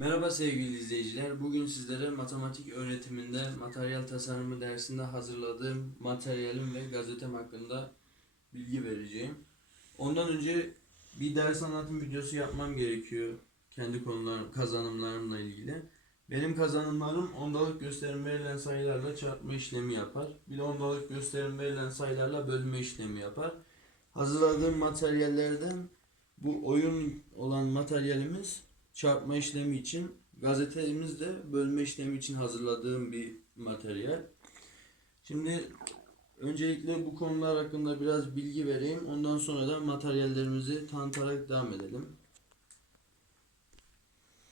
Merhaba sevgili izleyiciler. Bugün sizlere matematik öğretiminde materyal tasarımı dersinde hazırladığım materyalim ve gazetem hakkında bilgi vereceğim. Ondan önce bir ders anlatım videosu yapmam gerekiyor. Kendi konularım, kazanımlarımla ilgili. Benim kazanımlarım ondalık gösterim verilen sayılarla çarpma işlemi yapar. Bir de ondalık gösterim verilen sayılarla bölme işlemi yapar. Hazırladığım materyallerden bu oyun olan materyalimiz çarpma işlemi için, gazetemiz de bölme işlemi için hazırladığım bir materyal. Şimdi öncelikle bu konular hakkında biraz bilgi vereyim. Ondan sonra da materyallerimizi tanıtarak devam edelim.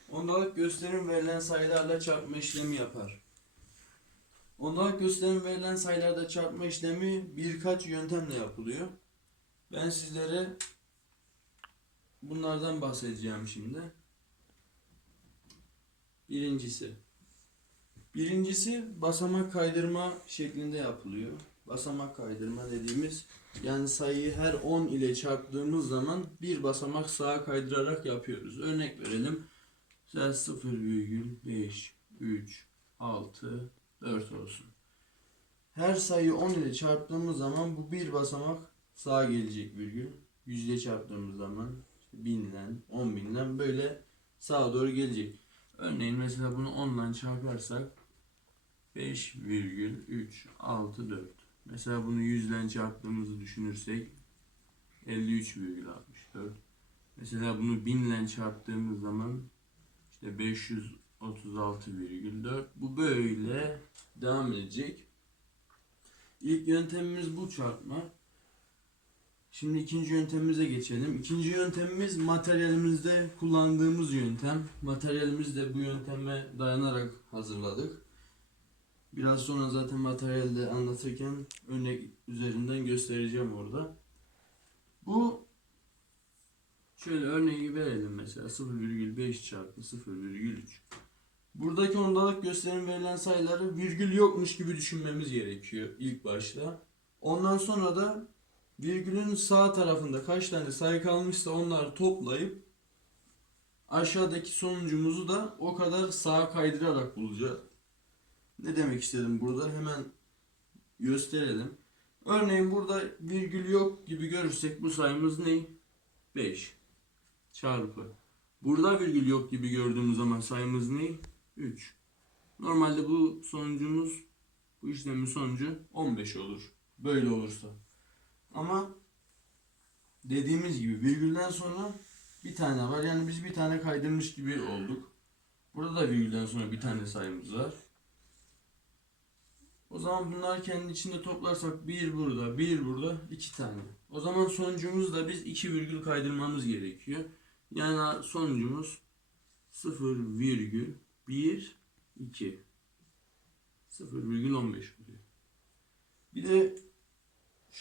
Ondalık gösterim verilen sayılarla çarpma işlemi yapar. Ondalık gösterim verilen sayılarda çarpma işlemi birkaç yöntemle yapılıyor. Ben sizlere bunlardan bahsedeceğim şimdi. Birincisi. Birincisi basamak kaydırma şeklinde yapılıyor. Basamak kaydırma dediğimiz yani sayıyı her 10 ile çarptığımız zaman bir basamak sağa kaydırarak yapıyoruz. Örnek verelim. Mesela 0,5, 3, 6, 4 olsun. Her sayıyı 10 ile çarptığımız zaman bu bir basamak sağa gelecek virgül. 100 ile çarptığımız zaman işte 1000 ile 10 binden böyle sağa doğru gelecek. Örneğin mesela bunu 10 ile çarparsak 5,364. Mesela bunu 100 ile çarptığımızı düşünürsek 53,64. Mesela bunu 1000 ile çarptığımız zaman işte 536,4. Bu böyle devam edecek. İlk yöntemimiz bu çarpma. Şimdi ikinci yöntemimize geçelim. İkinci yöntemimiz materyalimizde kullandığımız yöntem. Materyalimizi de bu yönteme dayanarak hazırladık. Biraz sonra zaten materyalde anlatırken örnek üzerinden göstereceğim orada. Bu şöyle örneği verelim mesela 0,5 çarpı 0,3. Buradaki ondalık gösterim verilen sayıları virgül yokmuş gibi düşünmemiz gerekiyor ilk başta. Ondan sonra da virgülün sağ tarafında kaç tane sayı kalmışsa onları toplayıp aşağıdaki sonucumuzu da o kadar sağa kaydırarak bulacağız. Ne demek istedim burada hemen gösterelim. Örneğin burada virgül yok gibi görürsek bu sayımız ne? 5 çarpı. Burada virgül yok gibi gördüğümüz zaman sayımız ne? 3. Normalde bu sonucumuz bu işlemin sonucu 15 olur. Böyle olursa. Ama dediğimiz gibi virgülden sonra bir tane var. Yani biz bir tane kaydırmış gibi olduk. Burada da virgülden sonra bir tane sayımız var. O zaman bunlar kendi içinde toplarsak bir burada, bir burada, iki tane. O zaman sonucumuz da biz iki virgül kaydırmamız gerekiyor. Yani sonucumuz 0 virgül 1 2 0,15 oluyor. Bir de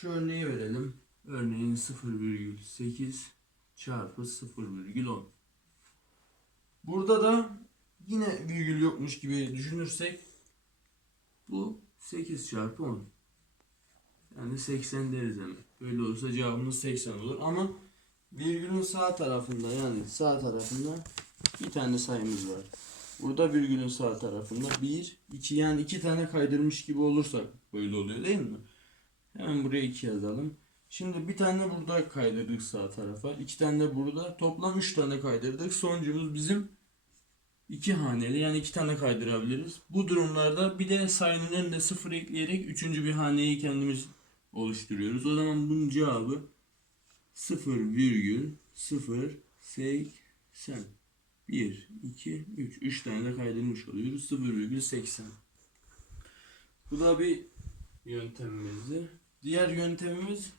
şu örneği verelim. Örneğin 0,8 çarpı 0,10. Burada da yine virgül yokmuş gibi düşünürsek bu 8 çarpı 10. Yani 80 deriz hemen. Böyle olursa cevabımız 80 olur ama virgülün sağ tarafında yani sağ tarafında bir tane sayımız var. Burada virgülün sağ tarafında 1, 2 yani iki tane kaydırmış gibi olursak böyle oluyor değil mi? Hemen buraya 2 yazalım. Şimdi bir tane burada kaydırdık sağ tarafa. iki tane de burada. Toplam 3 tane kaydırdık. Sonucumuz bizim iki haneli yani iki tane kaydırabiliriz. Bu durumlarda bir de sayının önüne 0 ekleyerek üçüncü bir haneyi kendimiz oluşturuyoruz. O zaman bunun cevabı 0,080. 1, 2, 3. 3 tane de kaydırmış oluyoruz. 0,80. Bu da bir yöntemimizdi. Diğer yöntemimiz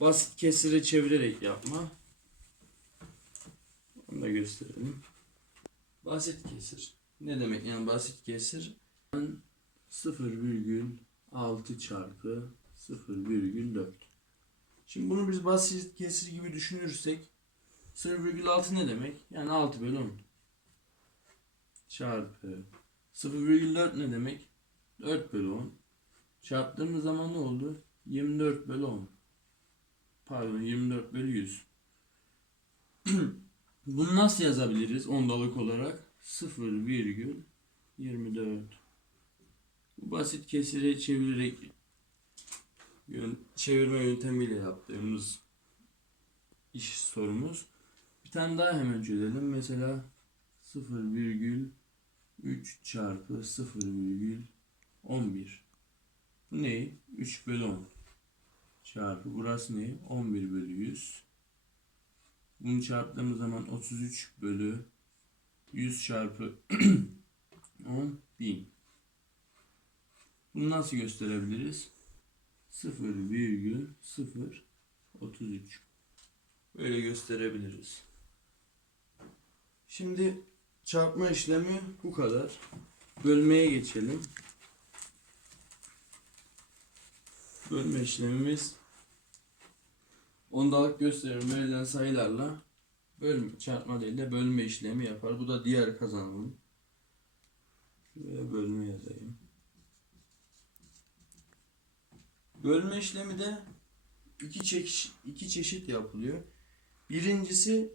basit kesire çevirerek yapma. Onu da gösterelim. Basit kesir. Ne demek yani basit kesir? 0,6 çarpı 0,4. Şimdi bunu biz basit kesir gibi düşünürsek 0,6 ne demek? Yani 6 bölü 10. Çarpı 0,4 ne demek? 4 bölü 10. Çarptığımız zaman ne oldu? 24 bölü 10. Pardon 24 bölü 100. Bunu nasıl yazabiliriz ondalık olarak? 0,24 Bu basit kesire çevirerek çevirme yöntemiyle yaptığımız iş sorumuz. Bir tane daha hemen çözelim. Mesela 0,3 çarpı 0,11 Bu ne? 3 bölü 10 çarpı burası ne? 11 bölü 100 bunu çarptığımız zaman 33 bölü 100 çarpı 10 bin. Bunu nasıl gösterebiliriz? 0,033 Böyle gösterebiliriz. Şimdi çarpma işlemi bu kadar. Bölmeye geçelim. Bölme işlemimiz ondalık gösterim verilen sayılarla bölme, çarpma değil de bölme işlemi yapar. Bu da diğer kazanım. Şuraya bölme yazayım. Bölme işlemi de iki çeşit, iki çeşit yapılıyor. Birincisi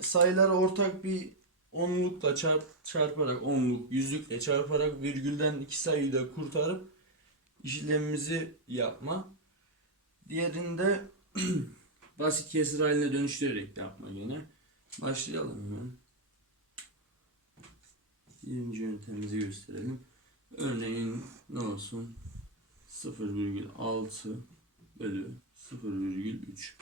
sayıları ortak bir onlukla çarp, çarparak onluk, yüzlükle çarparak virgülden iki sayıyı da kurtarıp işlemimizi yapma. Diğerinde basit kesir haline dönüştürerek yapma yine. Başlayalım hemen. Birinci yöntemimizi gösterelim. Örneğin ne olsun? 0,6 bölü 0,3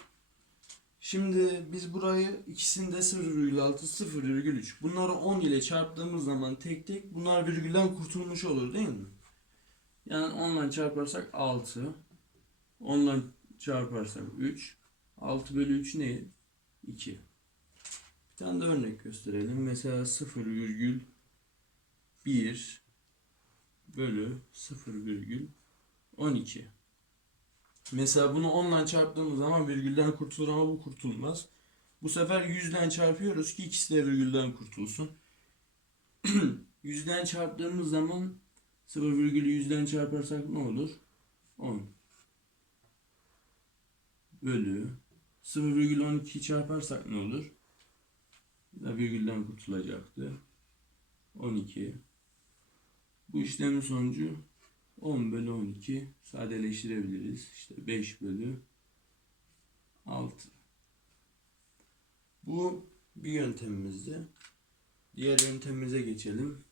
Şimdi biz burayı ikisini de 0,6 0,3 bunları 10 ile çarptığımız zaman tek tek bunlar virgülden kurtulmuş olur değil mi? Yani 10 ile çarparsak 6 10 ile çarparsak 3 6 bölü 3 ne? 2 Bir tane de örnek gösterelim. Mesela 0,1 bölü 0,12 Mesela bunu 10 ile çarptığımız zaman virgülden kurtulur ama bu kurtulmaz. Bu sefer 100 ile çarpıyoruz ki ikisi de virgülden kurtulsun. 100'den çarptığımız zaman 0,100'den çarparsak ne olur? 10 bölü 0,12 çarparsak ne olur? Da virgülden kurtulacaktı. 12 Bu işlemin sonucu 10 bölü 12 sadeleştirebiliriz. İşte 5 bölü 6 Bu bir yöntemimizdi. Diğer yöntemimize geçelim.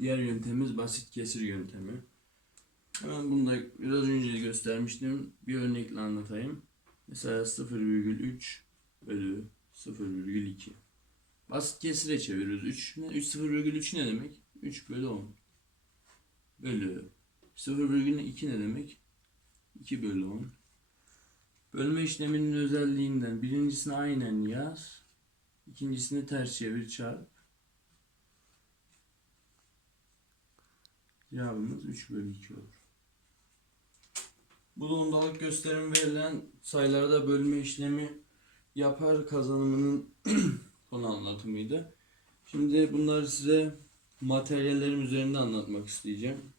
Diğer yöntemimiz basit kesir yöntemi. Hemen bunu da biraz önce göstermiştim. Bir örnekle anlatayım. Mesela 0,3 bölü 0,2. Basit kesire çeviriyoruz. 3 ne? 3 0,3 ne demek? 3 bölü 10. Bölü 0,2 ne demek? 2 bölü 10. Bölme işleminin özelliğinden birincisini aynen yaz. ikincisini ters çevir çarp. Cevabımız 3 bölü 2 olur. Bu da ondalık gösterim verilen sayılarda bölme işlemi yapar kazanımının konu anlatımıydı. Şimdi bunları size materyallerim üzerinde anlatmak isteyeceğim.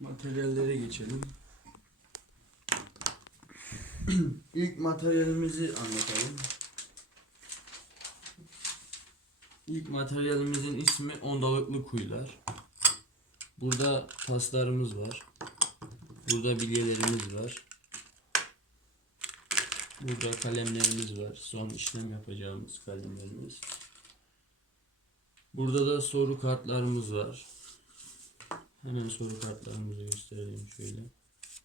Materyallere geçelim. İlk materyalimizi anlatalım. İlk materyalimizin ismi ondalıklı kuyular. Burada taslarımız var. Burada bilyelerimiz var. Burada kalemlerimiz var. Son işlem yapacağımız kalemlerimiz. Burada da soru kartlarımız var. Hemen soru kartlarımızı gösterelim şöyle.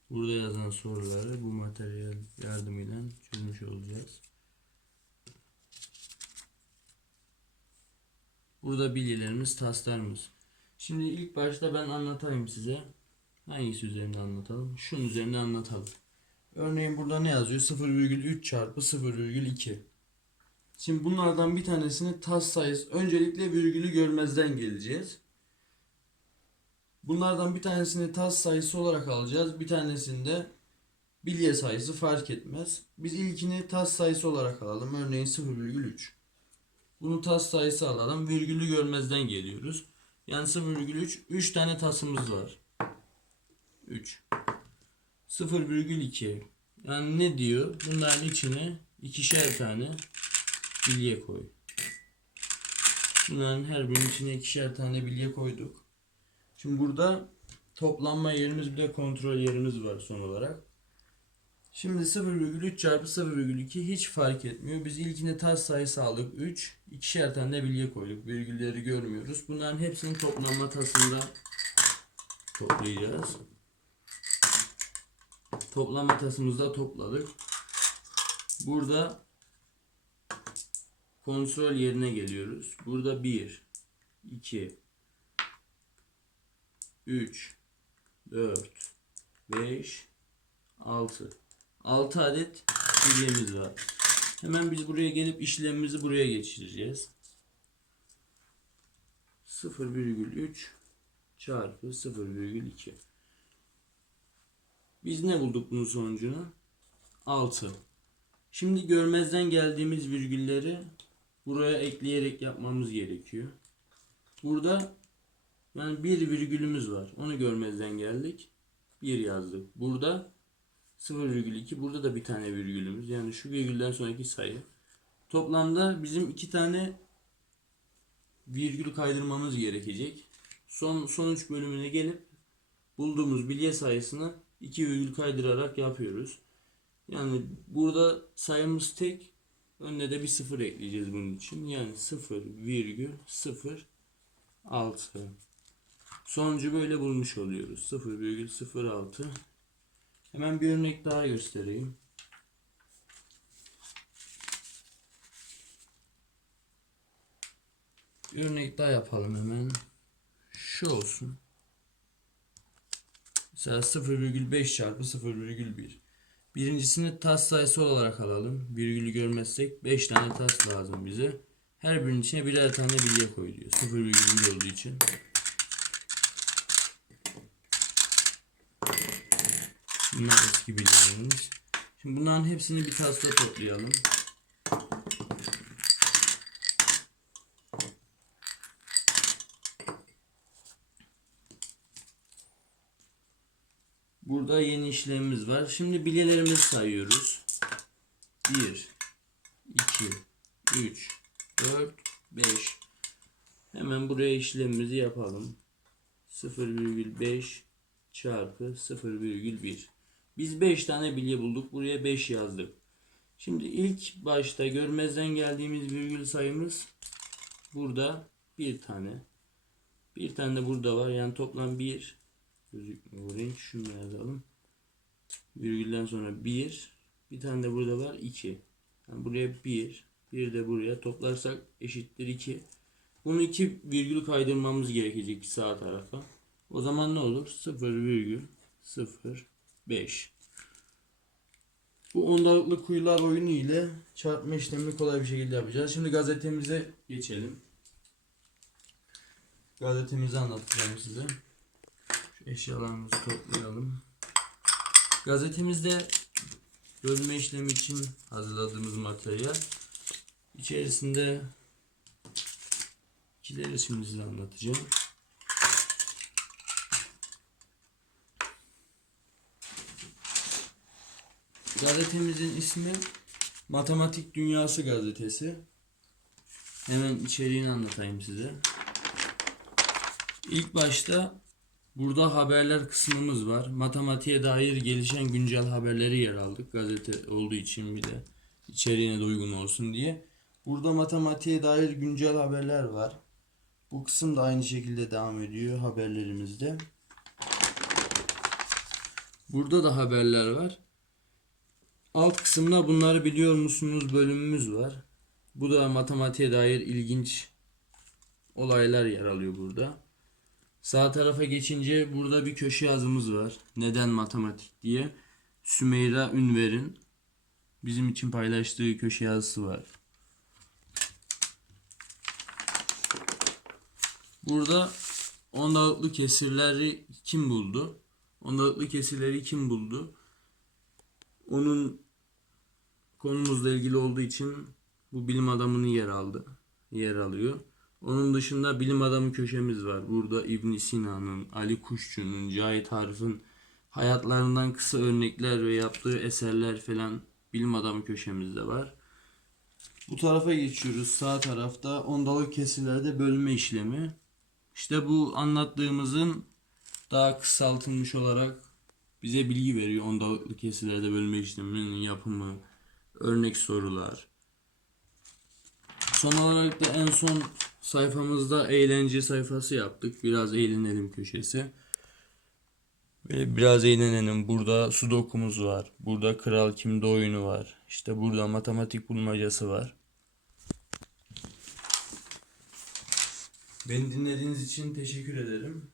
Burada yazan soruları bu materyal yardımıyla çözmüş olacağız. Burada bilgilerimiz, taslarımız. Şimdi ilk başta ben anlatayım size. Hangisi üzerinde anlatalım? Şunun üzerinde anlatalım. Örneğin burada ne yazıyor? 0,3 çarpı 0,2. Şimdi bunlardan bir tanesini tas sayısı. Öncelikle virgülü görmezden geleceğiz. Bunlardan bir tanesini tas sayısı olarak alacağız. Bir tanesini de bilye sayısı fark etmez. Biz ilkini tas sayısı olarak alalım. Örneğin 0,3. Bunu tas sayısı alalım. Virgülü görmezden geliyoruz. Yani 0,3 3 tane tasımız var. 3. 0,2 yani ne diyor? Bunların içine ikişer tane bilye koy. Bunların her birinin içine ikişer tane bilye koyduk. Şimdi burada toplanma yerimiz bir de kontrol yerimiz var son olarak. Şimdi 0,3 çarpı 0,2 hiç fark etmiyor. Biz ilkine tas sayısı aldık 3. İkişer tane de bilye koyduk. Virgülleri görmüyoruz. Bunların hepsini toplanma tasında toplayacağız. Toplanma tasımızda topladık. Burada kontrol yerine geliyoruz. Burada 1, 2, 3, 4, 5, 6. 6 adet bilyemiz var. Hemen biz buraya gelip işlemimizi buraya geçireceğiz. 0,3 çarpı 0,2. Biz ne bulduk bunun sonucunu? 6. Şimdi görmezden geldiğimiz virgülleri buraya ekleyerek yapmamız gerekiyor. Burada yani bir virgülümüz var. Onu görmezden geldik. 1 yazdık. Burada 0,2 burada da bir tane virgülümüz. Yani şu virgülden sonraki sayı. Toplamda bizim iki tane virgül kaydırmamız gerekecek. Son sonuç bölümüne gelip bulduğumuz bilye sayısını iki virgül kaydırarak yapıyoruz. Yani burada sayımız tek. Önüne de bir sıfır ekleyeceğiz bunun için. Yani 0,06. Sonucu böyle bulmuş oluyoruz. 0,06. Hemen bir örnek daha göstereyim. Bir örnek daha yapalım hemen. Şu olsun. Mesela 0,5 çarpı 0,1. Birincisini tas sayısı olarak alalım. Virgülü görmezsek 5 tane tas lazım bize. Her birinin içine birer tane bilye koy diyor. 0,1 olduğu için. Bunlar eski bilyelerimiz. Şimdi bunların hepsini bir tasla toplayalım. Burada yeni işlemimiz var. Şimdi bilyelerimizi sayıyoruz. 1 2 3 4 5 Hemen buraya işlemimizi yapalım. 0,5 çarpı 0,1 Biz 5 tane bilye bulduk. Buraya 5 yazdık. Şimdi ilk başta görmezden geldiğimiz virgül sayımız burada bir tane. Bir tane de burada var. Yani toplam 1 gözükmüyor renk. Şunu yazalım. Virgülden sonra 1 bir tane de burada var 2. Yani buraya 1 bir de buraya toplarsak eşittir 2. Bunu iki virgül kaydırmamız gerekecek sağ tarafa. O zaman ne olur? 0,05. Bu ondalıklı kuyular oyunu ile çarpma işlemini kolay bir şekilde yapacağız. Şimdi gazetemize geçelim. Gazetemizi anlatacağım size. Şu eşyalarımızı toplayalım. Gazetemizde bölme işlemi için hazırladığımız materyal. İçerisinde ikileri şimdi size anlatacağım. Gazetemizin ismi Matematik Dünyası Gazetesi. Hemen içeriğini anlatayım size. İlk başta burada haberler kısmımız var. Matematiğe dair gelişen güncel haberleri yer aldık. Gazete olduğu için bir de içeriğine de uygun olsun diye. Burada matematiğe dair güncel haberler var. Bu kısım da aynı şekilde devam ediyor haberlerimizde. Burada da haberler var. Alt kısımda bunları biliyor musunuz bölümümüz var. Bu da matematiğe dair ilginç olaylar yer alıyor burada. Sağ tarafa geçince burada bir köşe yazımız var. Neden matematik diye. Sümeyra Ünver'in bizim için paylaştığı köşe yazısı var. Burada ondalıklı kesirleri kim buldu? Ondalıklı kesirleri kim buldu? Onun konumuzla ilgili olduğu için bu bilim adamını yer aldı. Yer alıyor. Onun dışında bilim adamı köşemiz var. Burada İbn Sina'nın, Ali Kuşçu'nun, Cahit Arif'in hayatlarından kısa örnekler ve yaptığı eserler falan bilim adamı köşemizde var. Bu tarafa geçiyoruz. Sağ tarafta ondalık kesirlerde bölme işlemi. İşte bu anlattığımızın daha kısaltılmış olarak bize bilgi veriyor. Ondalıklı kesirlerde bölme işleminin yapımı, örnek sorular. Son olarak da en son sayfamızda eğlence sayfası yaptık. Biraz eğlenelim köşesi. Ve biraz eğlenelim. Burada sudokumuz var. Burada kral kimde oyunu var. İşte burada matematik bulmacası var. Beni dinlediğiniz için teşekkür ederim.